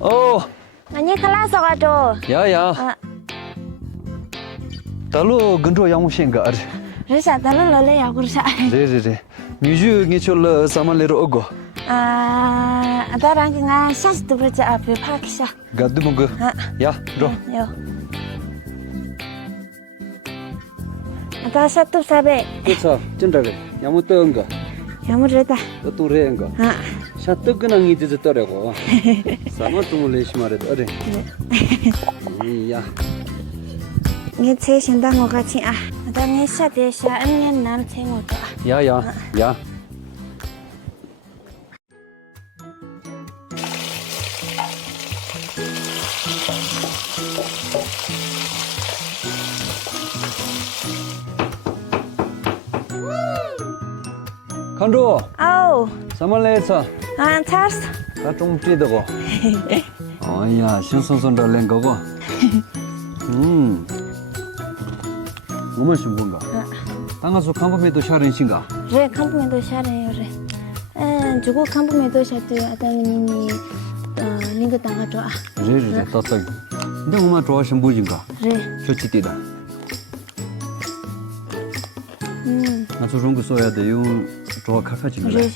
Oh, 아니 클라스가도. ya. Talo gendro yang mushenga ar. 그래서 달을 넣어야 그러자. Re. Miju ngechol samalero ogo. 아다랑 그냥 샤스도 그러자 앞에 파키샤. Gaddu mong. Ya, ro. 요. 아다 샤투 사베. Kesa, chendrage. Yamuto nga. 야무르다. To re nga. Shatto gnang ide zetorago. Sama tumule shimare ore. Ya. 이 제신당 거 같이 아다 내 샤데샤 언년 남친구도. Ya. Kandro, 아우. samalesa. 찰스. 다 좀 찌다고. 어이야, 신선선다 랭거고. 뭐만 뭔가. 당가서 캄보메도 샤른신가. 레 컴프니도 샤래요 레. 주고 컴프니도 샤도 아다니 니니 링거 당가죠. 레 따따. 근데 뭐만 좋아하신 분인가? 레. 좋지디다. 나 저런 거 써야 돼요. 좋아 카페 좀. 레.